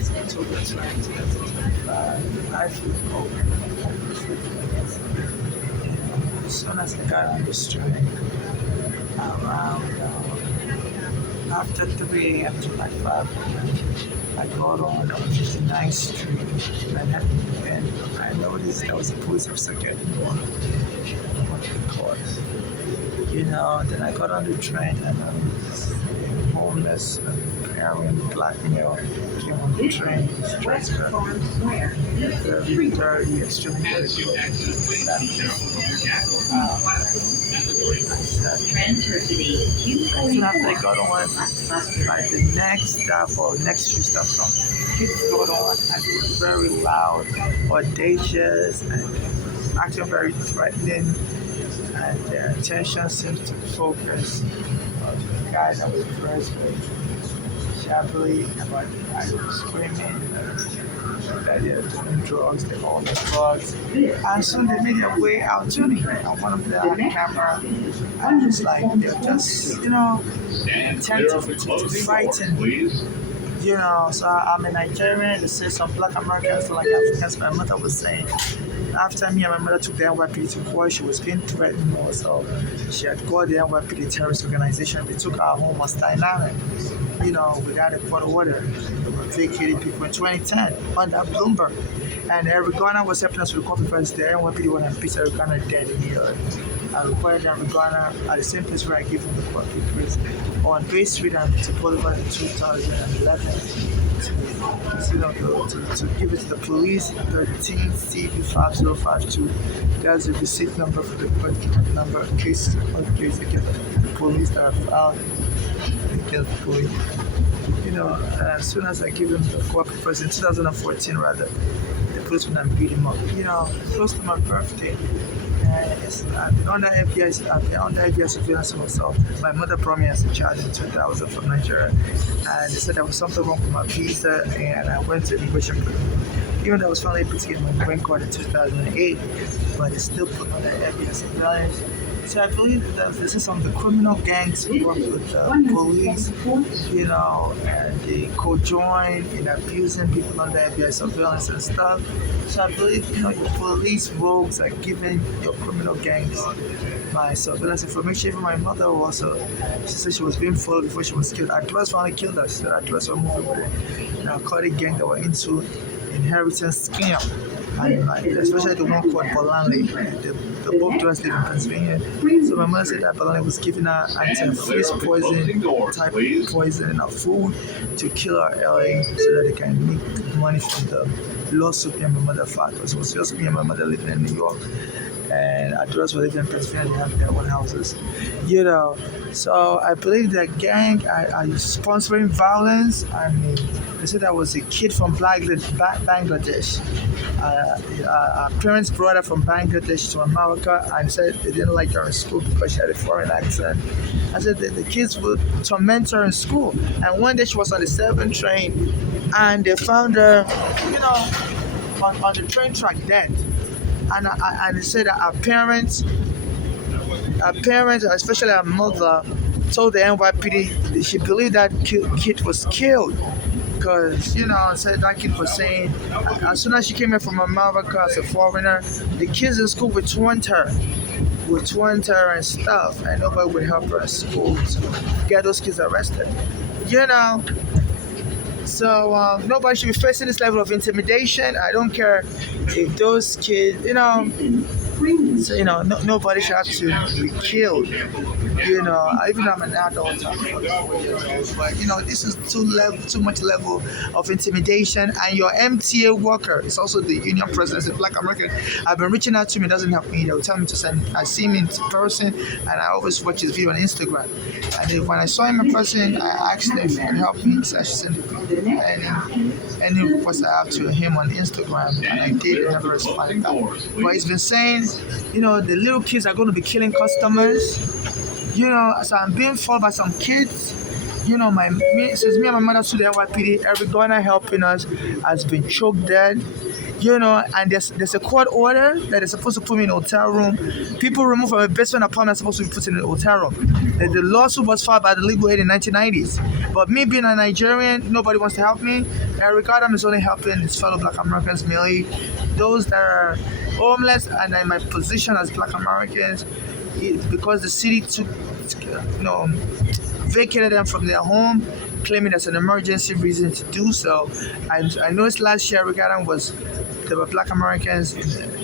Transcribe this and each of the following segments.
years into the 2025. I feel as soon as I got on the street, around after 3 a.m. to like 5 p.m., I got on 59th Street, Manhattan, and I noticed there was a police officer getting on the course. Then I got on the train and I was homeless, carrying black male came on the train, straight very dirty, extremely dirty. Soon after I got on, like the next stop or next few stops on, kids got on and it was very loud, audacious, and acting very threatening, and their attention seems to focus on the guy that was dressed with sharply, but I was screaming that they're doing drugs, they all the drugs. And soon they made their way out to me. And one of them had a camera. And it's like they're just, attentive to frighten me. So I'm a Nigerian, they say some black Americans like Africans, my mother was saying. After me and my mother took the NYPD to court, she was being threatened more. So she had called the NYPD terrorist organization. They took our home on Staten Island, without a court order. They were vacating people in 2010 under Bloomberg. And Eric Garner was helping us with the court because the NYPD went and beat Eric Garner dead in New York. I required Eric Garner at the same place where I gave him the court papers on Bay Street and to Boulevard in 2011. To give it to the police, 13 CV5052. That's the receipt number for the court number case against the police that are filed against the police. As soon as I give him the court papers in 2014, rather, the policeman and beat him up. Close to my birthday. I've been under FBI surveillance myself. My mother brought me as a child in 2000 from Nigeria, and they said there was something wrong with my visa, and I went to immigration. Even though I was finally able to get my green card in 2008, but they still put me under FBI surveillance. So I believe that this is some of the criminal gangs who work with the police, and they co-join in abusing people under FBI surveillance and stuff. So I believe, your police rogues are giving your criminal gangs my surveillance information. Even my mother also, she said she was being followed before she was killed. Adras finally killed us. Adras were moving with a narcotic gang that were into inheritance scam. And especially the one called Bolanley. The both dressed live in Pennsylvania. So my mother said that Bolanley was giving her anti-freeze poison type poison in her food to kill her LA so that they can make money from the lawsuit me and my mother filed. Because it was just me and my mother living in New York. And adults were living in Pennsylvania, they have their own houses. So I believe that gang are sponsoring violence. I mean, they said I was a kid from Bangladesh. Our parents brought her from Bangladesh to America and said they didn't like her in school because she had a foreign accent. I said that the kids would torment her in school. And one day she was on the 7 train and they found her, on the train track dead. And they said that our parents, especially our mother, told the NYPD that she believed that kid was killed. Because, said that kid was saying, as soon as she came here from America as a foreigner, the kids in school would taunt her and stuff, and nobody would help her in school to get those kids arrested. So nobody should be facing this level of intimidation. I don't care if those kids, nobody should have to be killed. Even though I'm an adult, I'm 44 years old, but this is too much level of intimidation. And your MTA worker is also the union president, a black American. I've been reaching out to him, it doesn't help me. They'll tell me to send. I see him in person, and I always watch his video on Instagram. And when I saw him in person, I asked him if he could help me, so I should send any request I have to him on Instagram, and I did never respond back. But he's been saying, the little kids are going to be killing customers. So I'm being followed by some kids. Since me and my mother to the NYPD, every gunner helping us has been choked dead. And there's a court order that is supposed to put me in a hotel room. People removed from a basement apartment are supposed to be put in a hotel room. The lawsuit was filed by the legal aid in 1990s. But me being a Nigerian, nobody wants to help me. And Ricardo is only helping his fellow Black Americans, mainly those that are homeless. And in my position as Black Americans, because the city took, vacated them from their home, claiming that's an emergency reason to do so. I noticed last year there were Black Americans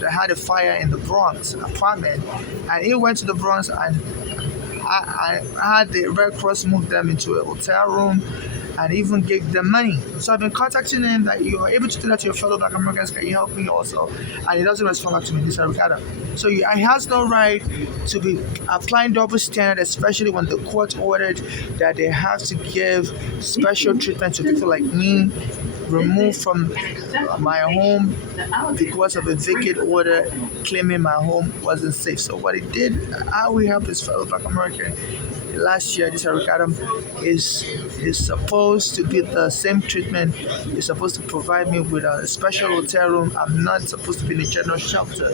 that had a fire in the Bronx apartment, and he went to the Bronx, and I had the Red Cross move them into a hotel room and even gave them money. So I've been contacting him that you are able to do that to your fellow Black Americans. Can you help me also? And he doesn't respond back to me. This Ricardo. So he has no right to be applying double standard, especially when the court ordered that they have to give special treatment to people like me, removed from my home because of a vacant order claiming my home wasn't safe. So what he did, how we help his fellow Black American last year, this Ricardo is supposed to get the same treatment. He's supposed to provide me with a special hotel room. I'm not supposed to be in a general shelter,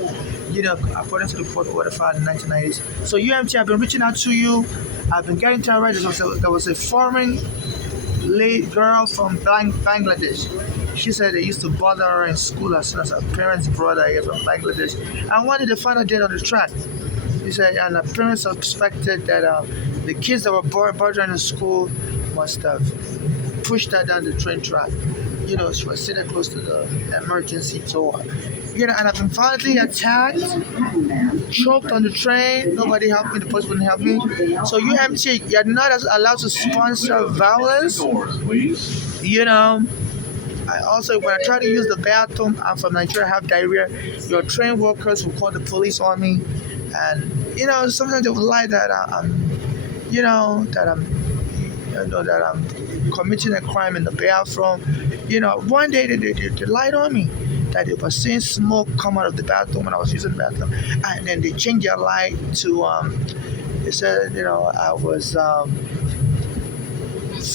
according to the court order filed in the 1990s. So UMT, I've been reaching out to you. I've been getting to right. There was a foreign girl from Bangladesh. She said they used to bother her in school as soon as her parents brought her here from Bangladesh. And one day they found her dead on the track. He said, and her parents suspected that the kids that were bothering in school must have pushed her down the train track. She was sitting close to the emergency door. And I've been violently attacked, choked on the train. Nobody helped me. The police wouldn't help me. So UMT, you're not allowed to sponsor violence. I also, when I try to use the bathroom, I'm from Nigeria, I have diarrhea. Your train workers will call the police on me. And, sometimes they will lie that that I'm committing a crime in the bathroom. One day they lied on me that they were seeing smoke come out of the bathroom when I was using the bathroom. And then they changed their lie to, they said, I was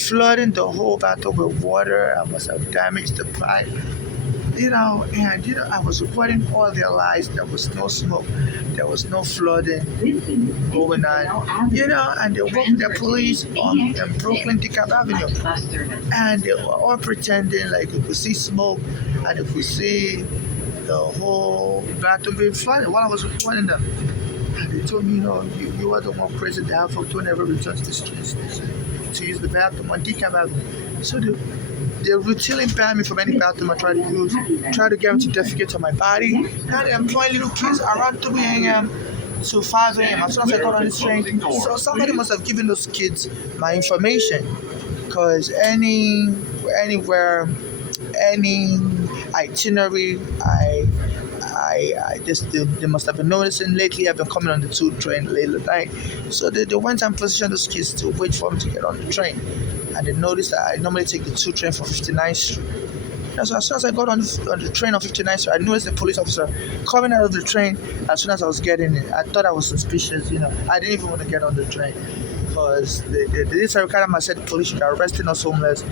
flooding the whole bathroom with water. I must have damaged the pipe. And I was recording all their lies. There was no smoke, there was no flooding going on, and they worked the police on Brooklyn DeKalb Avenue, and they were all pretending like they could see smoke and they could see the whole bathroom being flooded while I was recording them. And they told me, you are the one crazy to have folks don't ever return to the streets to use the bathroom on DeKalb Avenue. So they routinely ban me from any bathroom I try to use, try to get them to defecate on my body. Now they employ little kids around 3 a.m. to 5 a.m. as soon as I got on this train. So somebody must have given those kids my information, because any itinerary they must have been noticing lately. I've been coming on the 2 train late at night, so they went and positioned those kids to wait for me to get on the train. And they noticed that I normally take the 2 train from 59th Street. So as soon as I got on the train on 59th Street, I noticed the police officer coming out of the train as soon as I was getting in. I thought I was suspicious, I didn't even want to get on the train, because this Ricardo said the police should be arresting us homeless.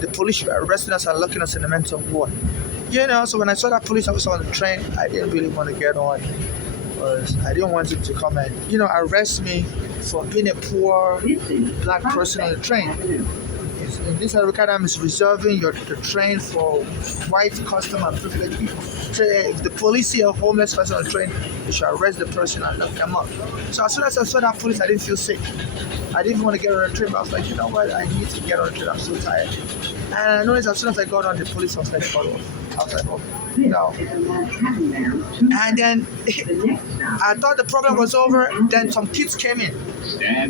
The police should be arresting us and locking us in a mental ward. So when I saw that police officer on the train, I didn't really want to get on, because I didn't want him to come and, arrest me for being a poor Black person on the train. This Ricardo is reserving the train for white customer privileged people. So if the police see a homeless person on the train, they should arrest the person and lock them up. So as soon as I saw that police, I didn't feel sick. I didn't want to get on the train, but I was like, you know what, I need to get on the train, I'm so tired. And I noticed as soon as I got on, the police was like, follow. I was like, oh, no. And then I thought the problem was over. Then some kids came in.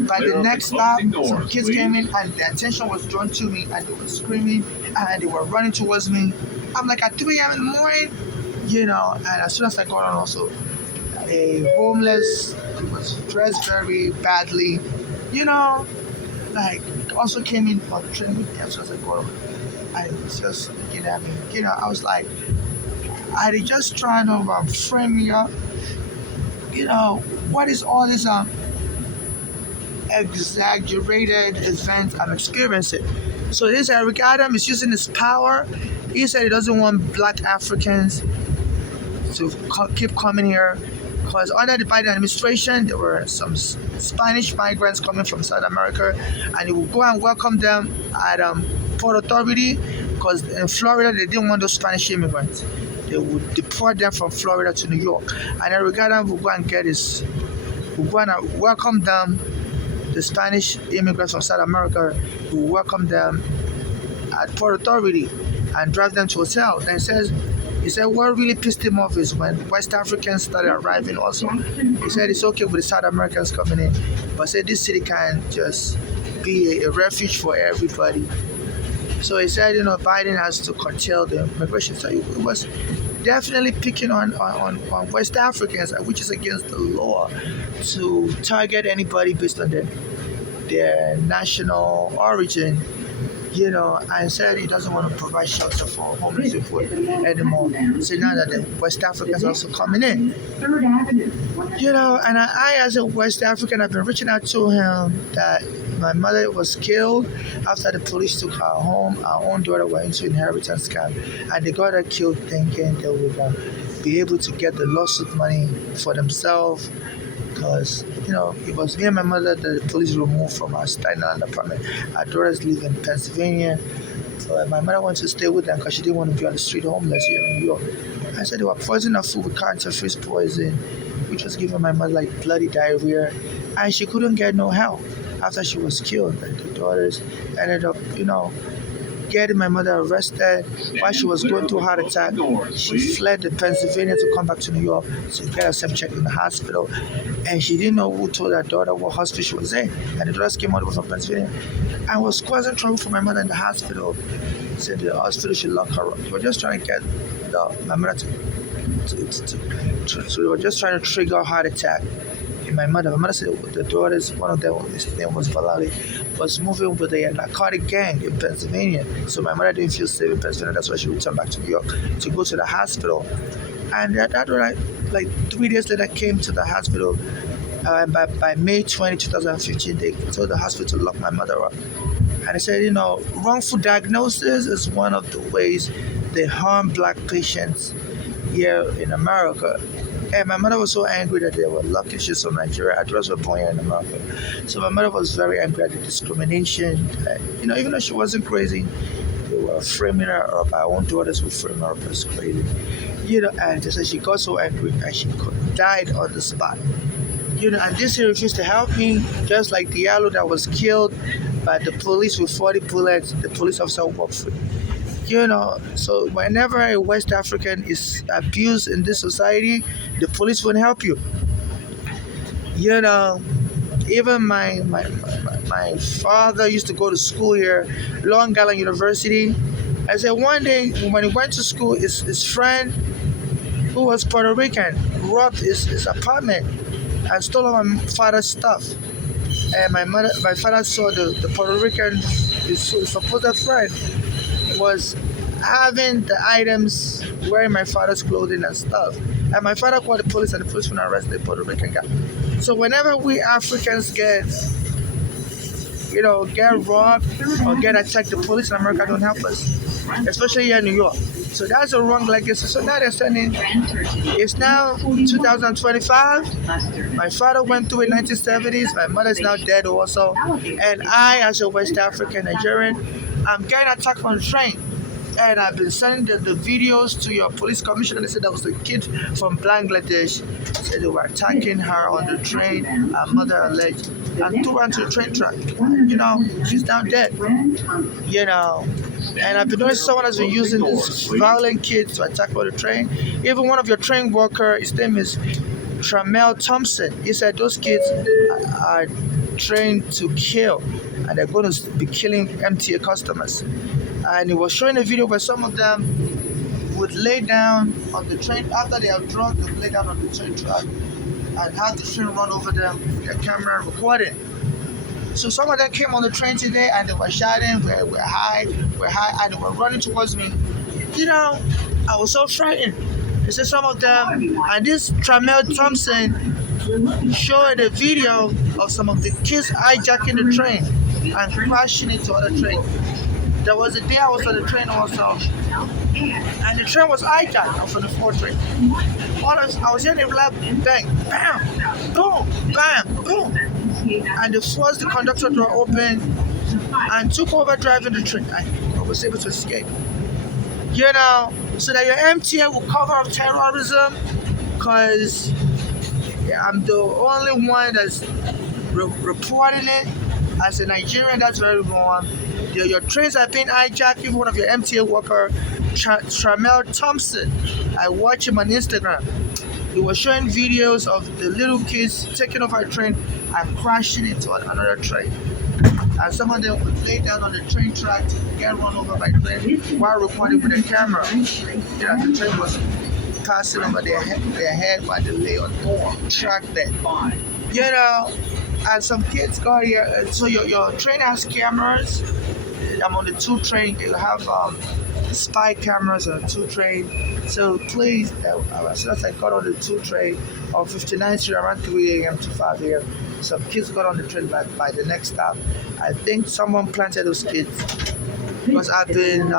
By the next stop, some kids came in, and the attention was drawn to me, and they were screaming, and they were running towards me. I'm like at 3 a.m. in the morning, and as soon as I got on, also a homeless who was dressed very badly, also came in on the train with me as soon as I got on. I was just looking at me, I was like, are they just trying to frame me up? What is all this exaggerated event I'm experiencing? So this Eric Adams is using his power. He said he doesn't want black Africans to keep coming here because under the Biden administration, there were some Spanish migrants coming from South America, and he would go and welcome them at Port Authority because in Florida they didn't want those Spanish immigrants. They would deport them from Florida to New York, and Eric Adams would go and welcome them. The Spanish immigrants from South America would welcome them at Port Authority and drive them to hotel. And he said what really pissed him off is when West Africans started arriving also. He said it's okay with the South Americans coming in, but said this city can't just be a refuge for everybody. So he said, Biden has to curtail the immigration. So it was definitely picking on West Africans, which is against the law, to target anybody based on their national origin. And said he doesn't want to provide shelter for homeless people anymore. So now that the West Africans are also coming in. And I as a West African, I've been reaching out to him that my mother was killed after the police took her home. Our own daughter went into inheritance scam, and they got her killed thinking they would be able to get the lawsuit money for themselves. Because, it was me and my mother that the police removed from our Staten Island apartment. Our daughters live in Pennsylvania. So my mother wanted to stay with them because she didn't want to be on the street homeless here in New York. I said they were poisoning her food with counterfeit poison, which was giving my mother like bloody diarrhea. And she couldn't get no help after she was killed. And the daughters ended up, getting my mother arrested while she was going through a heart attack. She fled to Pennsylvania to come back to New York to get herself checked in the hospital. And she didn't know who told her daughter what hospital she was in. And the daughters came all over from Pennsylvania and was causing trouble for my mother in the hospital. Said the hospital should lock her up. They were just trying to get my mother so they were just trying to trigger a heart attack. My mother said the daughters, one of them, his name was Valali, was moving with a narcotic gang in Pennsylvania. So my mother didn't feel safe in Pennsylvania. That's why she returned back to New York to go to the hospital. And that like 3 days later came to the hospital. And by May 20, 2015, they told the hospital to lock my mother up. And they said, wrongful diagnosis is one of the ways they harm black patients here in America. And my mother was so angry that they were lucky she's from Nigeria. Our daughters were born here in America. So my mother was very angry at the discrimination. Even though she wasn't crazy, they were framing her up. Our own daughters would frame her up as crazy. And they said she got so angry and she died on the spot. And this year refused to help me, just like Diallo that was killed by the police with 40 bullets. The police officer walked free. So whenever a West African is abused in this society, the police won't help you. Even my father used to go to school here, Long Island University. I said one day when he went to school, his friend, who was Puerto Rican, robbed his apartment and stole all my father's stuff. And my father saw the Puerto Rican, his supposed friend, was having the items wearing my father's clothing and stuff. And my father called the police and the police went to arrest the Puerto Rican guy. So whenever we Africans get robbed or get attacked, the police in America don't help us, especially here in New York. So that's a wrong legacy. So now they're saying it's now 2025. My father went through in 1970s. My mother is now dead also. And I, as a West African Nigerian, I'm getting attacked on the train. And I've been sending the videos to your police commissioner. They said that was a kid from Bangladesh. Said they were attacking her on the train. Her mother alleged and threw her into the train track. She's now dead. And I've been noticing someone has been using this violent kids to attack on the train. Even one of your train worker, his name is Tramel Thompson. He said those kids are trained to kill, and they're going to be killing MTA customers. And he was showing a video where some of them would lay down on the train after they are drunk. They would lay down on the train track and have the train run over them with their camera recording. So some of them came on the train today and they were shouting, we're high, and they were running towards me. I was so frightened. They said some of them, and this Tramel Thompson showed a video of some of the kids hijacking the train and crashing into other trains. There was a day I was on the train also, and the train was hijacked. I was on the 4 train. I was hearing a loud bang, bam, boom, bam, boom, and they forced the conductor door open and took over driving the train. I was able to escape. So that your MTA will cover up terrorism, because I'm the only one that's reporting it. As a Nigerian, that's very wrong. Your trains are being hijacked. Even one of your MTA worker, Tramel Thompson, I watch him on Instagram. He was showing videos of the little kids taking over a train and crashing into another train. And some of them would lay down on the train track to get run over by train while recording with a camera. The train was passing over their head while they lay on the track bed. And some kids got here. So your train has cameras. I'm on the 2 train. They have spy cameras on the 2 train. So please, as soon as I got on the 2 train on 59th Street around 3 a.m. to 5 a.m., some kids got on the train by the next stop. I think someone planted those kids, because I've been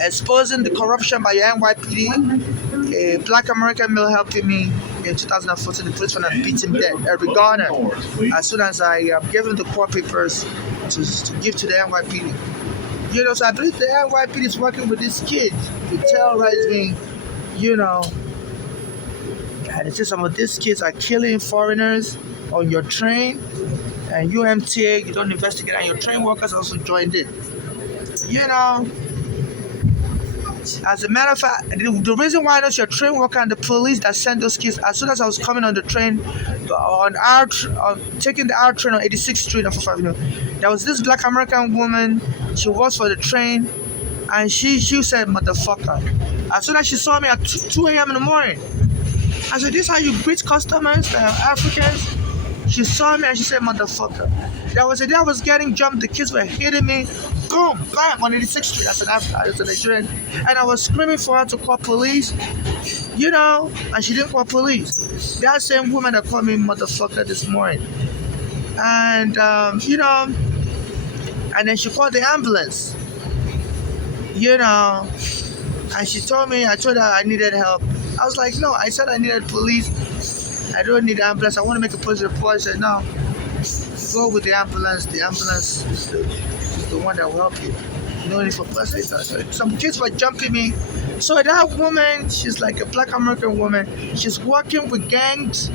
exposing the corruption by your NYPD. A black American male helping me in 2014, the police found and beat him dead, Eric Garner. As soon as I gave him the court papers to give to the NYPD. So I believe the NYPD is working with these kids to terrorize me, And it says some of these kids are killing foreigners on your train, and UMTA, you don't investigate, and your train workers also joined it. As a matter of fact, the reason why it's your train worker and the police that sent those kids, as soon as I was coming on the train, taking the R train on 86th Street on 4th Avenue, there was this black American woman. She works for the train, and she said, "Motherfucker." As soon as she saw me at 2 a.m. in the morning, I said, "This is how you greet customers that are Africans?" She saw me and she said, "Motherfucker." There was a day I was getting jumped. The kids were hitting me. Boom, bam, on 86th Street. I said, I was a Nigerian. And I was screaming for her to call police, and she didn't call police. That same woman that called me motherfucker this morning. And, and then she called the ambulance, and she told me, I told her I needed help. I was like, no, I said I needed police. I don't need ambulance. I want to make a police report. I said, no, go with the ambulance. The ambulance is the one that will help you. No need for police. Some kids were jumping me. So that woman, she's like a black American woman. She's working with gangs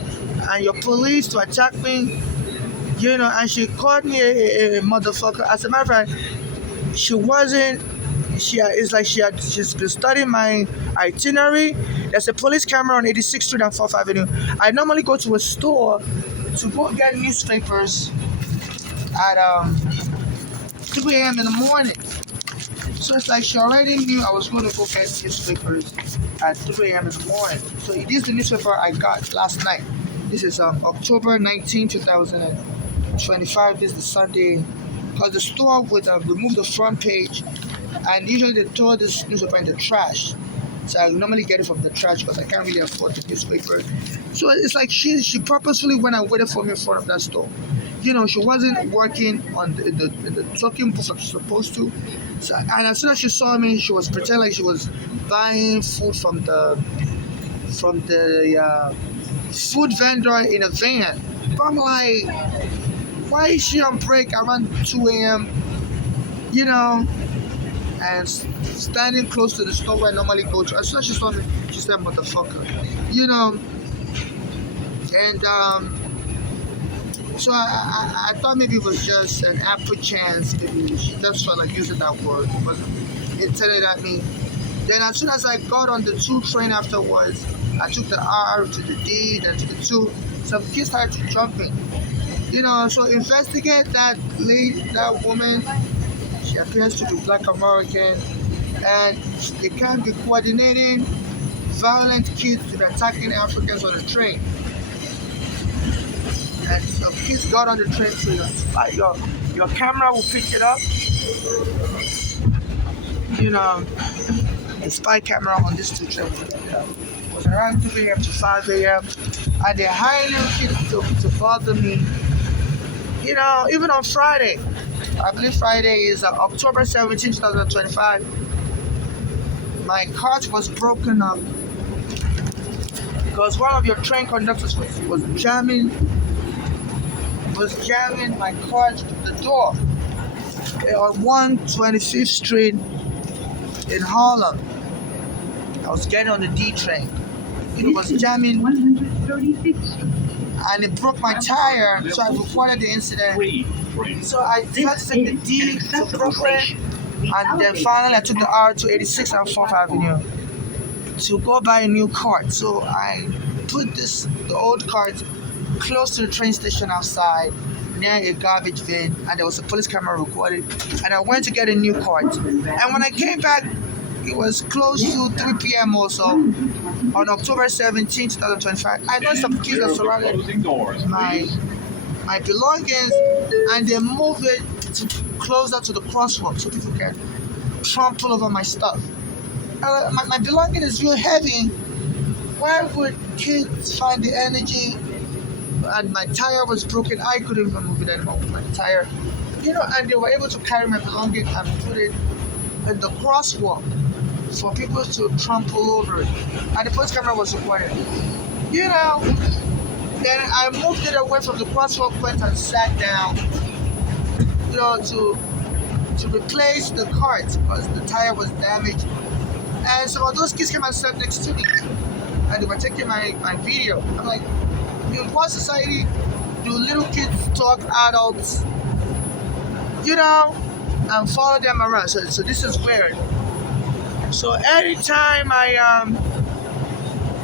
and your police to attack me, and she called me a motherfucker. As a matter of fact, she's been studying my itinerary. There's a police camera on 86th Street and 4th Avenue. I normally go to a store to go get newspapers at 2 a.m. in the morning. So it's like she already knew I was going to go get newspapers at 3 a.m. in the morning. So this is the newspaper I got last night. This is October 19, 2025. This is the Sunday. Because the store would remove the front page, and usually they throw this newspaper in the trash. So I normally get it from the trash because I can't really afford the newspaper. So it's like she purposefully went and waited for me in front of that store. She wasn't working in the talking booth like she's supposed to. So, and as soon as she saw me, she was pretending like she was buying food from the food vendor in a van. But I'm like, why is she on break around 2 a.m., and standing close to the store where I normally go to? As soon as she saw me, she said, motherfucker, and so I thought maybe it was just an apple chance. Maybe she just felt like using that word, but intended at me. Then as soon as I got on the 2 train afterwards, I took the R to the D, then to the 2. Some kids started jumping. So investigate that woman. She appears to be black American, and they can't be coordinating violent kids to be attacking Africans on the train. And some kids got on the train, so your camera will pick it up. The spy camera on this 2 train was around 2 a.m. to 5 a.m. and they're hiring kids to bother me. Even on Friday, I believe Friday is October 17, 2025. My cart was broken up because one of your train conductors was jamming my cart to the door on 125th Street in Harlem. I was getting on the D train. It was jamming 136th and it broke my tire, so I reported the incident. So I tried to take the D to Brooklyn, and then finally I took the R to 86 and 4th Avenue to go buy a new cart. So I put the old cart close to the train station outside near a garbage bin, and there was a police camera recorded, and I went to get a new cart. And when I came back, it was close to 3 p.m. also on October 17, 2025. I noticed some kids that surrounded my belongings, and they moved it closer to the crosswalk so people can trample over my stuff. My belonging is real heavy. Why would kids find the energy? And my tire was broken. I couldn't even move it anymore with my tire. And they were able to carry my belonging and put it in the crosswalk for people to trample over it. And the police camera was recorded. Then I moved it away from the crosswalk point and sat down, to replace the cart because the tire was damaged. And some of those kids came and sat next to me, and they were taking my video. I'm like, in what society do little kids talk adults, and follow them around? So this is weird. So anytime I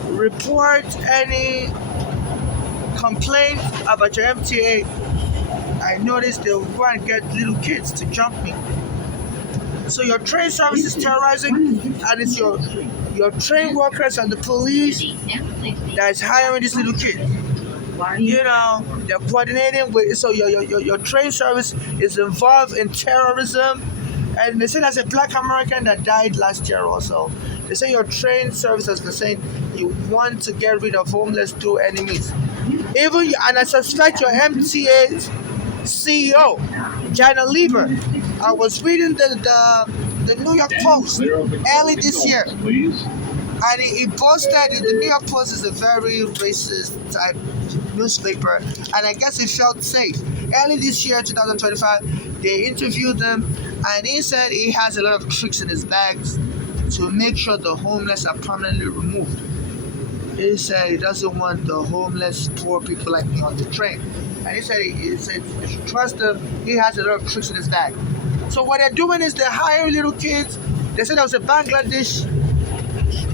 report any complaint about your MTA, I notice they'll go and get little kids to jump me. So your train service is terrorizing, and it's your train workers and the police that is hiring these little kids. They're coordinating with. So your train service is involved in terrorism. And they say there's a black American that died last year also. They say your train service has been saying you want to get rid of homeless through any means. And I suspect your MTA CEO, Jana Lieber. I was reading the New York Post early this year, and he posted that the New York Post is a very racist type newspaper, and I guess he felt safe. Early this year, 2025, they interviewed him, and he said he has a lot of tricks in his bags to make sure the homeless are permanently removed. He said he doesn't want the homeless poor people like me on the train. And he said you should trust him. He has a lot of tricks in his bag. So what they're doing is they're hiring little kids. They said there was a Bangladesh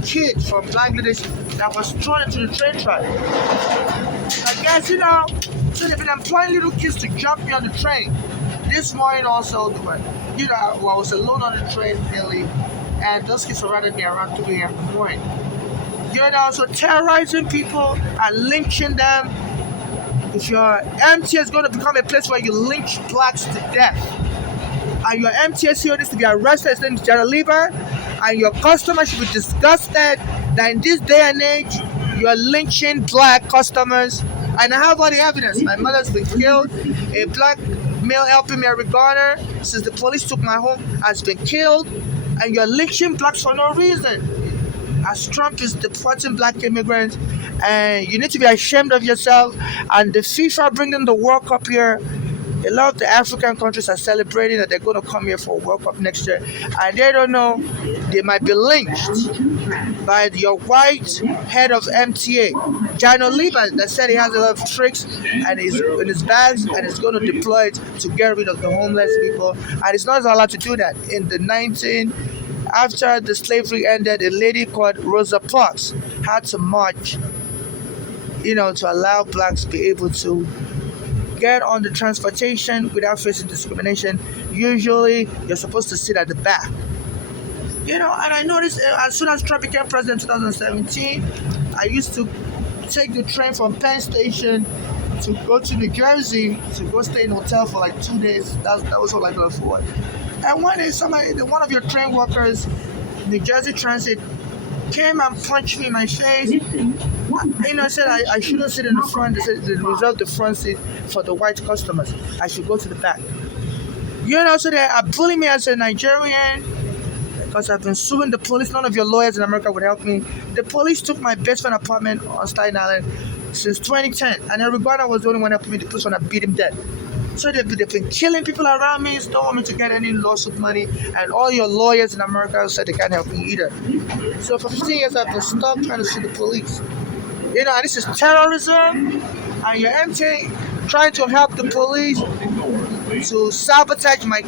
kid from Bangladesh that was thrown into the train track. I guess, so they've been employing little kids to jump me on the train. This morning also, I was alone on the train nearly, and those kids surrounded me around 2 a.m. in the morning. So terrorizing people and lynching them. If your MTA is going to become a place where you lynch blacks to death, and your MTA CEO needs to be arrested, his name is Jana Lieber, and your customers should be disgusted that in this day and age, you're lynching black customers. And I have all the evidence. My mother's been killed. A black male helping me at Garner, since the police took my home, has been killed. And you're lynching blacks for no reason. As Trump is deporting black immigrants, and you need to be ashamed of yourself. And the FIFA bringing the World Cup here, a lot of the African countries are celebrating that they're going to come here for a World Cup next year, and they don't know they might be lynched by your white head of MTA, Jana Lieber, that said he has a lot of tricks and he's in his bags and is going to deploy it to get rid of the homeless people, and he's not allowed to do that. After the slavery ended, a lady called Rosa Parks had to march, to allow blacks to be able to get on the transportation without facing discrimination. Usually, you're supposed to sit at the back. And I noticed as soon as Trump became president in 2017, I used to take the train from Penn Station to go to New Jersey to go stay in a hotel for like 2 days. That was all I could afford. And one day, one of your train workers, New Jersey Transit, came and punched me in my face. Said I shouldn't sit in the front. They said they reserved the front seat for the white customers. I should go to the back. You know, so they are bullying me as a Nigerian because I've been suing the police. None of your lawyers in America would help me. The police took my best friend apartment on Staten Island since 2010, and everybody was the only one helping me. The police want to beat him dead. So they've been killing people around me, don't want me to get any lawsuit money, and all your lawyers in America said they can't help me either. So for 15 years, I've been stuck trying to sue the police. You know, and this is terrorism, and you're empty trying to help the police to sabotage my